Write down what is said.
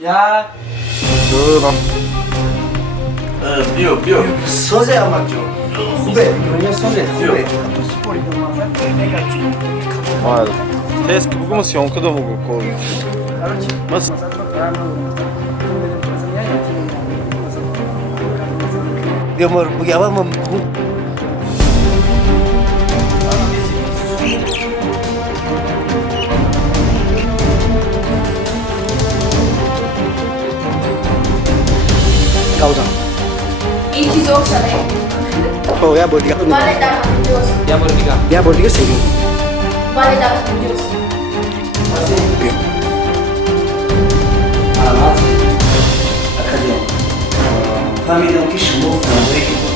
Ya. بیو سوزه احمد جون. خوبه. دنیا سوزه. خوبه. Olha, tem esse que bugün съемка да му го коли. Mas Gömür bu yava mı? Causa. این چیز رو شده Oh ya boleh بالای در همونجاست ya boleh segi. بالای در همونجاست فهمیدم که شما فهمیدی که